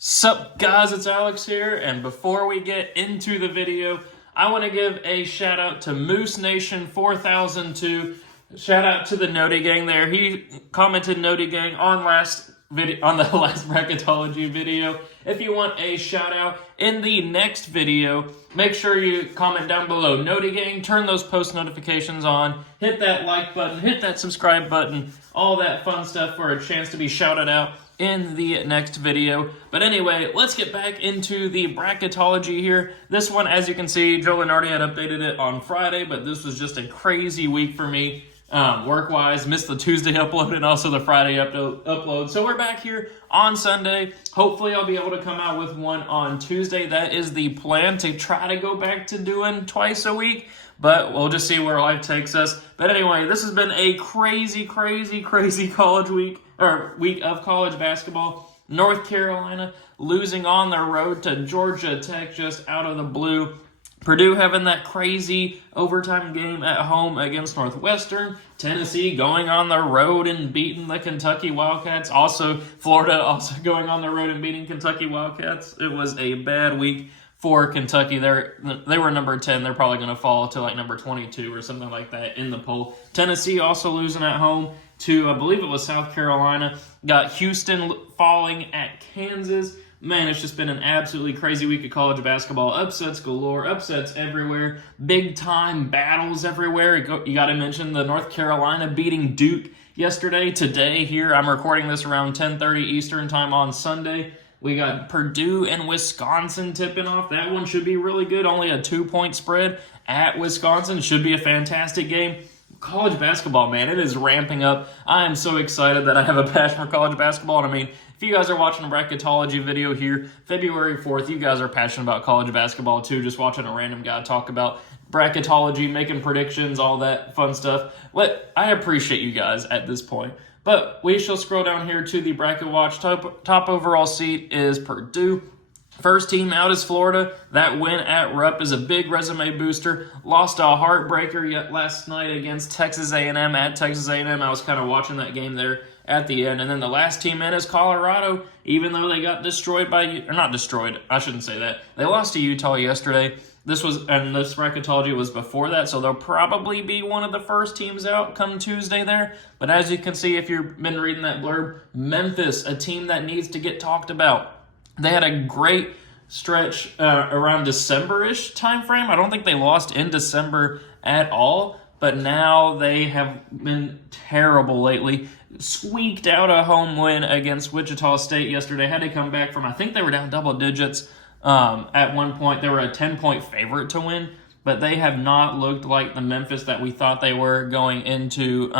Sup guys, it's Alex here, and before we get into the video, I want to give a shout out to Moose Nation 4002. Shout out to the Noti Gang there. He commented Noti Gang on the last Bracketology video. If you want a shout out in the next video, make sure you comment down below Noti Gang, turn those post notifications on, hit that like button, hit that subscribe button, all that fun stuff for a chance to be shouted out in the next video. But anyway, let's get back into the Bracketology here. This one, as you can see, Joe Lunardi had updated it on Friday, but this was just a crazy week for me. Work-wise, missed the Tuesday upload and also the Friday upload. So we're back here on Sunday. Hopefully I'll be able to come out with one on Tuesday. That is the plan, to try to go back to doing twice a week. But we'll just see where life takes us. But anyway, this has been a crazy college week, or week of college basketball. North Carolina losing on their road to Georgia Tech just out of the blue. Purdue having that crazy overtime game at home against Northwestern. Tennessee going on the road and beating the Kentucky Wildcats. Also, Florida also going on the road and beating Kentucky Wildcats. It was a bad week for Kentucky. They were number 10. They're probably going to fall to like number 22 or something like that in the poll. Tennessee also losing at home to, I believe it was South Carolina. Got Houston falling at Kansas. Man, it's just been an absolutely crazy week of college basketball. Upsets galore, upsets everywhere, big-time battles everywhere. You got to mention the North Carolina beating Duke yesterday. Today here, I'm recording this around 10:30 Eastern time on Sunday. We got Purdue and Wisconsin tipping off. That one should be really good. Only a 2-point spread at Wisconsin. Should be a fantastic game. College basketball, man, it is ramping up. I am so excited that I have a passion for college basketball. And I mean, if you guys are watching a Bracketology video here, February 4th, you guys are passionate about college basketball too, just watching a random guy talk about Bracketology, making predictions, all that fun stuff. I appreciate you guys at this point. But we shall scroll down here to the Bracket Watch. Top overall seed is Purdue. First team out is Florida. That win at Rupp is a big resume booster. Lost a heartbreaker yet last night against Texas A&M at Texas A&M. I was kind of watching that game there at the end. And then the last team in is Colorado, even though they got destroyed or not destroyed, I shouldn't say that. They lost to Utah yesterday. This Bracketology was before that, so they'll probably be one of the first teams out come Tuesday there. But as you can see, if you've been reading that blurb, Memphis, a team that needs to get talked about. They had a great stretch around December-ish time frame. I don't think they lost in December at all, but now they have been terrible lately. Squeaked out a home win against Wichita State yesterday. Had to come back from, I think they were down double digits at one point. They were a 10-point favorite to win, but they have not looked like the Memphis that we thought they were going into.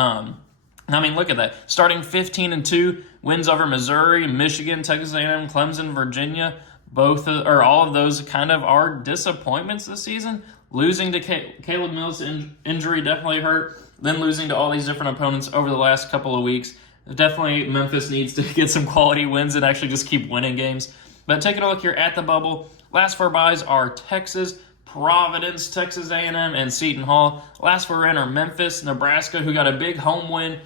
I mean, look at that. Starting 15-2, wins over Missouri, Michigan, Texas A&M, Clemson, Virginia. All of those kind of are disappointments this season. Losing to Caleb Mills' injury definitely hurt. Then losing to all these different opponents over the last couple of weeks. Definitely Memphis needs to get some quality wins and actually just keep winning games. But taking a look here at the bubble, last four byes are Texas, Providence, Texas A&M, and Seton Hall. Last four in are Memphis, Nebraska, who got a big home win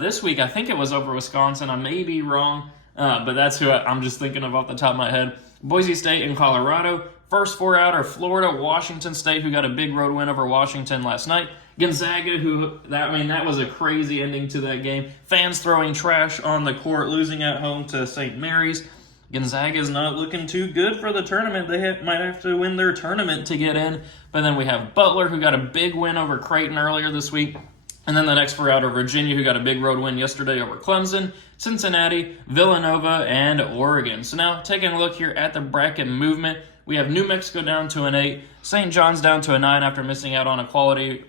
this week. I think it was over Wisconsin. I may be wrong, but that's who I'm just thinking of off the top of my head. Boise State and Colorado. First four out are Florida, Washington State, who got a big road win over Washington last night. Gonzaga, that was a crazy ending to that game. Fans throwing trash on the court, losing at home to St. Mary's. Gonzaga is not looking too good for the tournament. They might have to win their tournament to get in. But then we have Butler, who got a big win over Creighton earlier this week. And then the next four out are Virginia, who got a big road win yesterday over Clemson, Cincinnati, Villanova, and Oregon. So now taking a look here at the bracket movement, we have New Mexico down to an 8, St. John's down to a 9 after missing out on a quality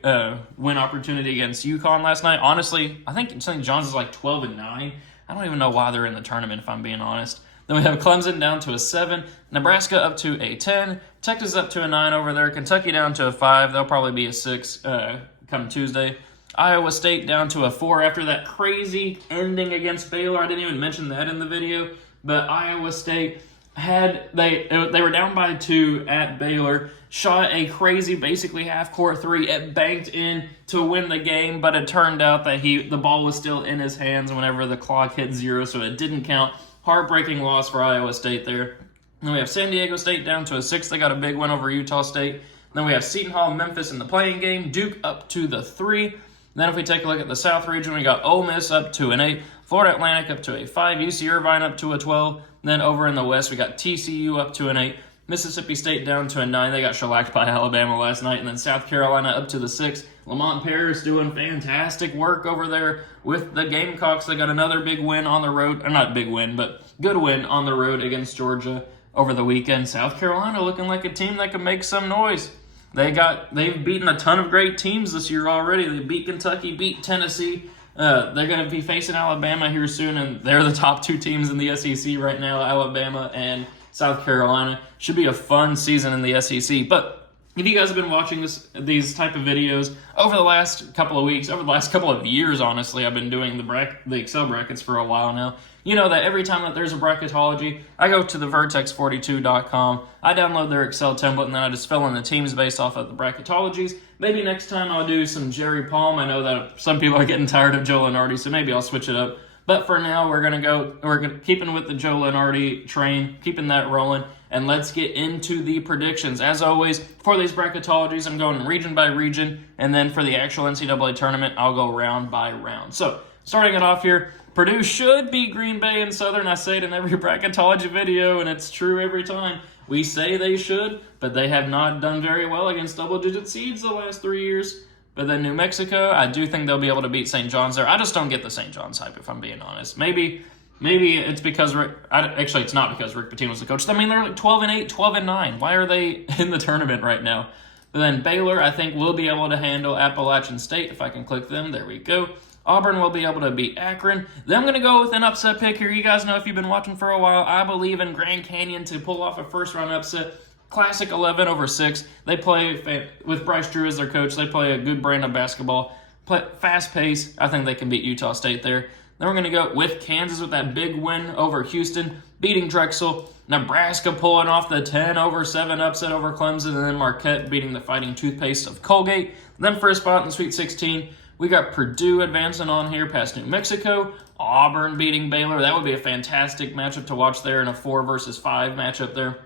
win opportunity against UConn last night. Honestly, I think St. John's is like 12-9. I don't even know why they're in the tournament, if I'm being honest. Then we have Clemson down to a 7, Nebraska up to a 10, Texas up to a 9 over there, Kentucky down to a 5. They'll probably be a 6 come Tuesday. Iowa State down to a 4 after that crazy ending against Baylor. I didn't even mention that in the video, but Iowa State they were down by 2 at Baylor, shot a crazy basically half-court 3. It banked in to win the game, but it turned out that the ball was still in his hands whenever the clock hit 0, so it didn't count. Heartbreaking loss for Iowa State there. Then we have San Diego State down to a 6. They got a big win over Utah State. Then we have Seton Hall and Memphis in the playing game. Duke up to the 3. Then if we take a look at the South region, we got Ole Miss up to an 8. Florida Atlantic up to a 5. UC Irvine up to a 12. Then over in the West, we got TCU up to an 8. Mississippi State down to a 9. They got shellacked by Alabama last night. And then South Carolina up to the 6. Lamont Paris doing fantastic work over there with the Gamecocks. They got another big win on the road. Or not big win, but good win on the road against Georgia over the weekend. South Carolina looking like a team that can make some noise. They've beaten a ton of great teams this year already. They beat Kentucky, beat Tennessee. They're going to be facing Alabama here soon, and they're the top 2 teams in the SEC right now, Alabama and South Carolina. Should be a fun season in the SEC. But if you guys have been watching these type of videos over the last couple of weeks, over the last couple of years, honestly, I've been doing the Excel brackets for a while now. You know that every time that there's a bracketology, I go to the vertex42.com, I download their Excel template, and then I just fill in the teams based off of the bracketologies. Maybe next time I'll do some Jerry Palm. I know that some people are getting tired of Joe Lunardi, so maybe I'll switch it up. But for now, we're keeping with the Joe Lunardi train, keeping that rolling, and let's get into the predictions. As always, for these bracketologies, I'm going region by region, and then for the actual NCAA tournament, I'll go round by round. So, starting it off here, Purdue should beat Green Bay and Southern. I say it in every bracketology video, and it's true every time. We say they should, but they have not done very well against double-digit seeds the last 3 years. But then New Mexico, I do think they'll be able to beat St. John's there. I just don't get the St. John's hype, if I'm being honest. Maybe it's because actually it's not because Rick Pitino's the coach. I mean, they're like 12-8, 12-9. Why are they in the tournament right now? But then Baylor, I think, will be able to handle Appalachian State. If I can click them, there we go. Auburn will be able to beat Akron. Then I'm going to go with an upset pick here. You guys know if you've been watching for a while, I believe in Grand Canyon to pull off a first-round upset. Classic 11 over 6. They play, with Bryce Drew as their coach, they play a good brand of basketball. Fast pace. I think they can beat Utah State there. Then we're going to go with Kansas with that big win over Houston, beating Drexel. Nebraska pulling off the 10 over 7 upset over Clemson, and then Marquette beating the Fighting Toothpaste of Colgate. Then for a spot in the Sweet 16, we got Purdue advancing on here past New Mexico. Auburn beating Baylor. That would be a fantastic matchup to watch there in a 4 versus 5 matchup there.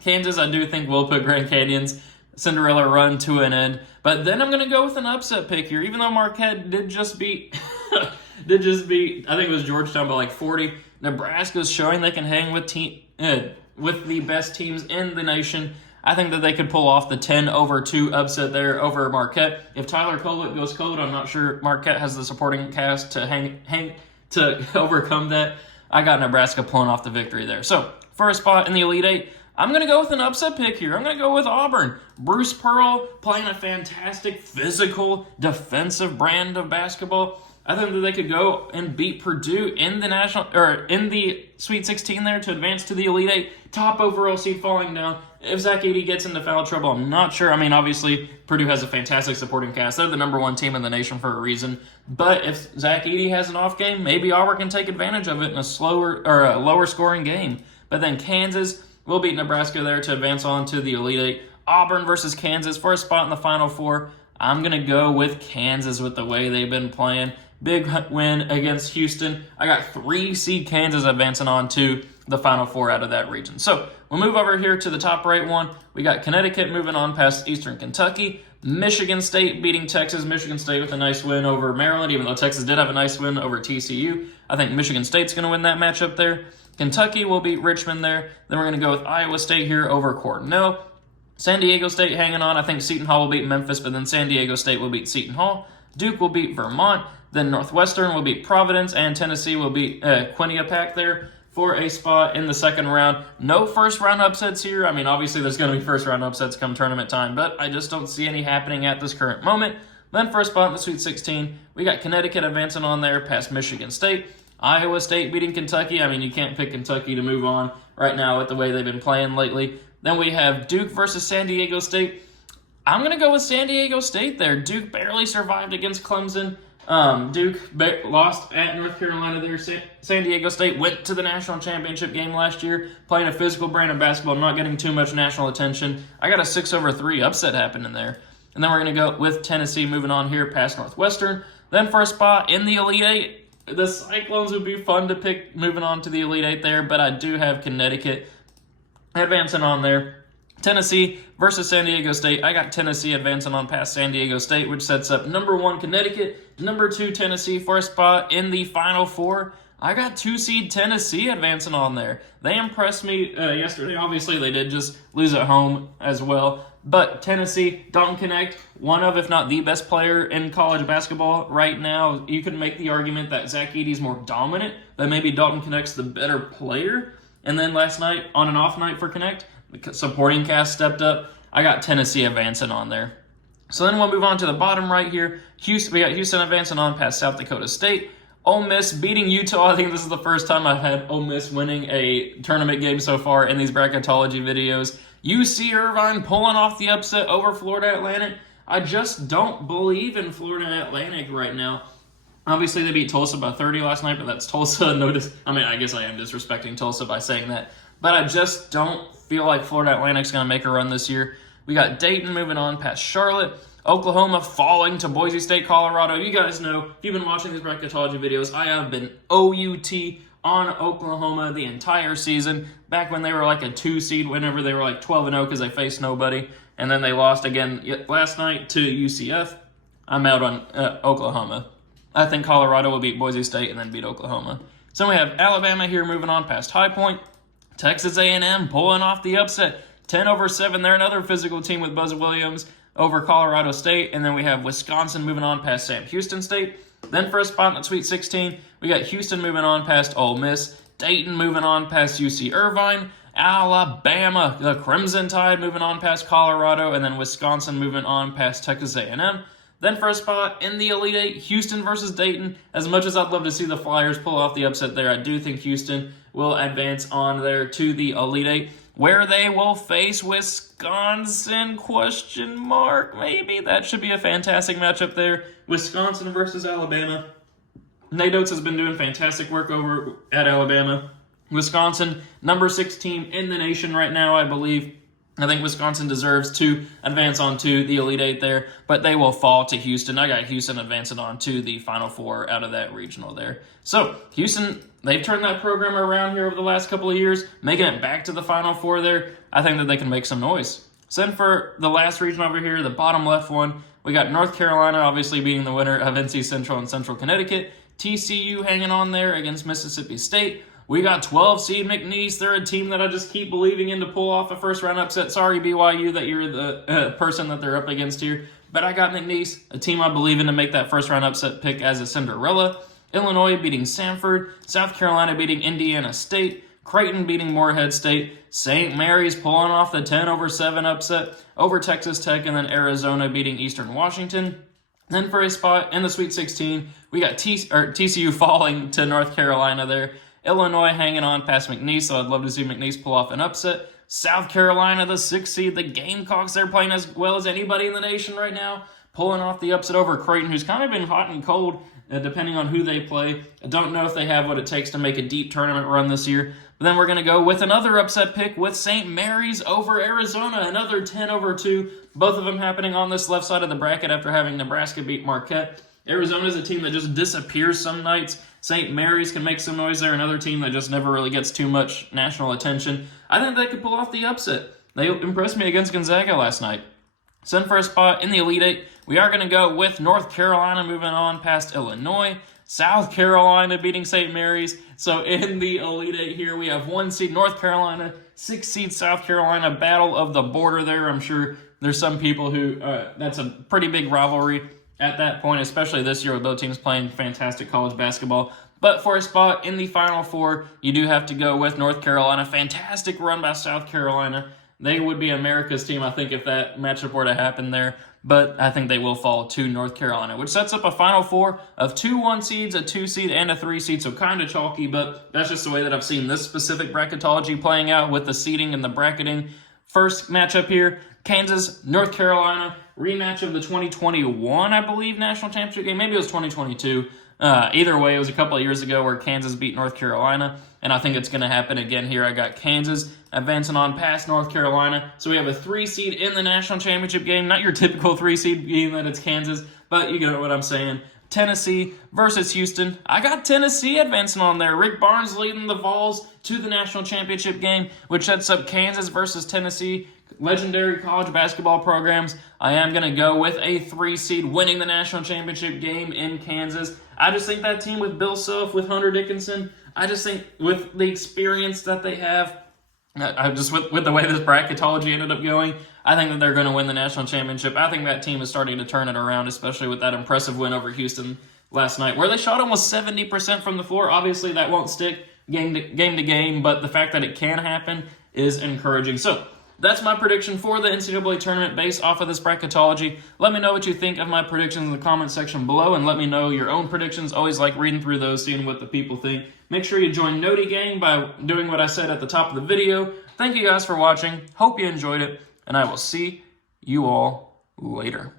Kansas, I do think, will put Grand Canyon's Cinderella run to an end. But then I'm going to go with an upset pick here. Even though Marquette did just beat, I think it was Georgetown by like 40. Nebraska's showing they can hang with the best teams in the nation. I think that they could pull off the 10 over 2 upset there over Marquette. If Tyler Kolek goes cold, I'm not sure Marquette has the supporting cast to to overcome that. I got Nebraska pulling off the victory there. So, first spot in the Elite 8, I'm going to go with an upset pick here. I'm going to go with Auburn. Bruce Pearl playing a fantastic, physical, defensive brand of basketball. I think that they could go and beat Purdue in the Sweet 16 there to advance to the Elite 8. Top overall seed falling down. If Zach Edey gets into foul trouble, I'm not sure. I mean, obviously, Purdue has a fantastic supporting cast. They're the number 1 team in the nation for a reason. But if Zach Edey has an off game, maybe Auburn can take advantage of it in a lower scoring game. But then Kansas will beat Nebraska there to advance on to the Elite 8. Auburn versus Kansas for a spot in the Final Four. I'm going to go with Kansas with the way they've been playing. Big win against Houston. I got 3 seed Kansas advancing on to the Final Four out of that region. So we'll move over here to the top right one. We got Connecticut moving on past Eastern Kentucky. Michigan State beating Texas. Michigan State with a nice win over Maryland, even though Texas did have a nice win over TCU. I think Michigan State's going to win that matchup there. Kentucky will beat Richmond there. Then we're going to go with Iowa State here over Cornell. San Diego State hanging on. I think Seton Hall will beat Memphis, but then San Diego State will beat Seton Hall. Duke will beat Vermont. Then Northwestern will beat Providence, and Tennessee will beat Quinnipiac there for a spot in the second round. No first-round upsets here. I mean, obviously there's going to be first-round upsets come tournament time, but I just don't see any happening at this current moment. Then for a spot in the Sweet 16, we got Connecticut advancing on there past Michigan State. Iowa State beating Kentucky. I mean, you can't pick Kentucky to move on right now with the way they've been playing lately. Then we have Duke versus San Diego State. I'm going to go with San Diego State there. Duke barely survived against Clemson. Duke lost at North Carolina there. San Diego State went to the national championship game last year, playing a physical brand of basketball, not getting too much national attention. I got a 6 over 3 upset happening there. And then we're going to go with Tennessee moving on here past Northwestern. Then for a spot in the Elite 8, The Cyclones would be fun to pick moving on to the Elite Eight there, but I do have Connecticut advancing on there. Tennessee versus San Diego State. I got Tennessee advancing on past San Diego State, which sets up number 1 Connecticut, number 2 Tennessee for a spot in the Final Four. I got 2-seed Tennessee advancing on there. They impressed me yesterday. Obviously, they did just lose at home as well. But Tennessee, Dalton Knecht, one of, if not the best player in college basketball right now. You could make the argument that Zach Edey's more dominant, that maybe Dalton Knecht's the better player. And then last night, on an off night for Knecht, the supporting cast stepped up. I got Tennessee advancing on there. So then we'll move on to the bottom right here. We got Houston advancing on past South Dakota State. Ole Miss beating Utah. I think this is the first time I've had Ole Miss winning a tournament game so far in these bracketology videos. UC Irvine pulling off the upset over Florida Atlantic. I just don't believe in Florida Atlantic right now. Obviously, they beat Tulsa by 30 last night, but that's Tulsa. I guess I am disrespecting Tulsa by saying that. But I just don't feel like Florida Atlantic's going to make a run this year. We got Dayton moving on past Charlotte. Oklahoma falling to Boise State, Colorado. You guys know, if you've been watching these bracketology videos, I have been OUT on Oklahoma the entire season. Back when they were like a 2-seed, whenever they were like 12-0 because they faced nobody. And then they lost again last night to UCF. I'm out on Oklahoma. I think Colorado will beat Boise State and then beat Oklahoma. So we have Alabama here moving on past High Point. Texas A&M pulling off the upset. 10-7. They're another physical team with Buzz Williams over Colorado State. And then we have Wisconsin moving on past Sam Houston State. Then for a spot in the Sweet 16, we got Houston moving on past Ole Miss. Dayton moving on past UC Irvine. Alabama, the Crimson Tide moving on past Colorado. And then Wisconsin moving on past Texas A&M. Then for a spot in the Elite Eight, Houston versus Dayton. As much as I'd love to see the Flyers pull off the upset there, I do think Houston will advance on there to the Elite Eight, where they will face Wisconsin, ? Maybe. That should be a fantastic matchup there. Wisconsin versus Alabama. Nate Oates has been doing fantastic work over at Alabama. Wisconsin, number 6 team in the nation right now, I believe. I think Wisconsin deserves to advance on to the Elite Eight there, but they will fall to Houston. I got Houston advancing on to the Final Four out of that regional there. So, Houston, they've turned that program around here over the last couple of years, making it back to the Final Four there. I think that they can make some noise. So then for the last region over here, the bottom left one, we got North Carolina obviously being the winner of NC Central and Central Connecticut. TCU hanging on there against Mississippi State. We got 12-seed McNeese. They're a team that I just keep believing in to pull off a first-round upset. Sorry, BYU, that you're the person that they're up against here. But I got McNeese, a team I believe in to make that first-round upset pick as a Cinderella. Illinois beating Samford. South Carolina beating Indiana State. Creighton beating Morehead State. St. Mary's pulling off the 10-7 upset over Texas Tech. And then Arizona beating Eastern Washington. Then for a spot in the Sweet 16, we got TCU falling to North Carolina there. Illinois hanging on past McNeese, so I'd love to see McNeese pull off an upset. South Carolina, the 6th seed, the Gamecocks, they're playing as well as anybody in the nation right now, pulling off the upset over Creighton, who's kind of been hot and cold, depending on who they play. I don't know if they have what it takes to make a deep tournament run this year. But then we're going to go with another upset pick with St. Mary's over Arizona, another 10-2. Both of them happening on this left side of the bracket after having Nebraska beat Marquette. Arizona's a team that just disappears some nights. St. Mary's can make some noise there, another team that just never really gets too much national attention. I think they could pull off the upset. They impressed me against Gonzaga last night. So then for a spot in the Elite Eight, we are going to go with North Carolina moving on past Illinois. South Carolina beating St. Mary's. So in the Elite Eight here, we have 1 seed North Carolina, 6 seed South Carolina, battle of the border there. I'm sure there's some people who, that's a pretty big rivalry at that point, especially this year with both teams playing fantastic college basketball. But for a spot in the Final Four, you do have to go with North Carolina. Fantastic run by South Carolina. They would be America's team, I think, if that matchup were to happen there. But I think they will fall to North Carolina, which sets up a Final Four of 2 1 seeds, a 2 seed, and a 3 seed. So kind of chalky, but that's just the way that I've seen this specific bracketology playing out with the seeding and the bracketing. First matchup here, Kansas, North Carolina, rematch of the 2021, I believe, national championship game. Maybe it was 2022. Either way, it was a couple of years ago where Kansas beat North Carolina, and I think it's going to happen again here. I got Kansas advancing on past North Carolina. So we have a 3 seed in the national championship game. Not your typical 3 seed game that it's Kansas, but you know what I'm saying. Tennessee versus Houston. I got Tennessee advancing on there. Rick Barnes leading the Vols to the national championship game, which sets up Kansas versus Tennessee. Legendary college basketball programs. I am going to go with a 3 seed winning the national championship game in Kansas. I just think that team with Bill Self, with Hunter Dickinson, I just think with the experience that they have, with the way this bracketology ended up going, I think that they're going to win the national championship. I think that team is starting to turn it around, especially with that impressive win over Houston last night, where they shot almost 70% from the floor. Obviously, that won't stick game to game, but the fact that it can happen is encouraging. So that's my prediction for the NCAA tournament based off of this bracketology. Let me know what you think of my predictions in the comment section below, and let me know your own predictions. Always like reading through those, seeing what the people think. Make sure you join Noti Gang by doing what I said at the top of the video. Thank you guys for watching. Hope you enjoyed it, and I will see you all later.